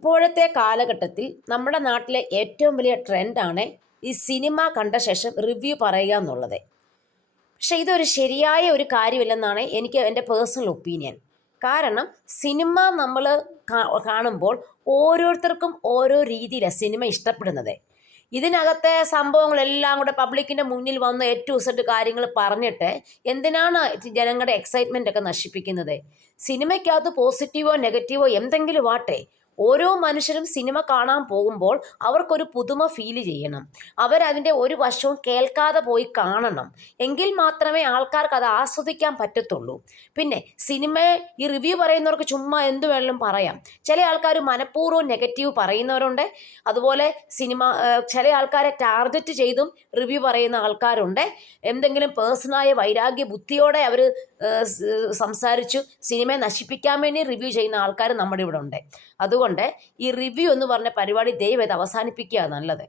ഇപ്പോഴത്തെ കാലഘട്ടത്തിൽ നമ്മുടെ നാട്ടിലെ ഏറ്റവും വലിയ ട്രെൻഡാണ് ഈ സിനിമ കണ്ട ശേഷം റിവ്യൂ പറയുക എന്നുള്ളത്. പക്ഷെ ഇതൊരു ശരിയായ ഒരു കാര്യമില്ലെന്നാണ് എനിക്ക് എന്റെ പേഴ്സണൽ ഒപ്പീനിയൻ. കാരണം സിനിമ നമ്മൾ കാണുമ്പോൾ ഓരോരുത്തർക്കും ഓരോ രീതിയിലാണ് സിനിമ ഇഷ്ടപ്പെടുന്നത്. ഇതിനകത്തെ സംഭവങ്ങളെല്ലാം കൂടെ പബ്ലിക്കിന്റെ മുന്നിൽ വന്ന് എ ടു കാര്യങ്ങൾ പറഞ്ഞിട്ട് എന്തിനാണ് ജനങ്ങളുടെ എക്സൈറ്റ്മെന്റ് ഒക്കെ നശിപ്പിക്കുന്നത്? സിനിമയ്ക്കകത്ത് പോസിറ്റീവോ നെഗറ്റീവോ എന്തെങ്കിലും ആട്ടെ ഓരോ മനുഷ്യരും സിനിമ കാണാൻ പോകുമ്പോൾ അവർക്കൊരു പുതുമ ഫീൽ ചെയ്യണം. അവരതിന്റെ ഒരു വശവും കേൾക്കാതെ പോയി കാണണം. എങ്കിൽ മാത്രമേ ആൾക്കാർക്ക് അത് ആസ്വദിക്കാൻ പറ്റത്തുള്ളൂ. പിന്നെ സിനിമ ഈ റിവ്യൂ പറയുന്നവർക്ക് ചുമ്മാ എന്ത് വേണമെങ്കിലും പറയാം. ചില ആൾക്കാർ മനഃപൂർവം നെഗറ്റീവ് പറയുന്നവരുണ്ട്. അതുപോലെ സിനിമ ചില ആൾക്കാരെ ടാർഗറ്റ് ചെയ്തും റിവ്യൂ പറയുന്ന ആൾക്കാരുണ്ട്. എന്തെങ്കിലും പേഴ്സണായ വൈരാഗ്യ ബുദ്ധിയോടെ അവർ സംസാരിച്ചു സിനിമയെ നശിപ്പിക്കാൻ വേണ്ടി റിവ്യൂ ചെയ്യുന്ന ആൾക്കാർ നമ്മുടെ ഇവിടെ ഉണ്ട്. അതുകൊണ്ട് ഈ റിവ്യൂ എന്ന് പറഞ്ഞ പരിപാടി ദയവേത് അവസാനിപ്പിക്കുക നല്ലത്.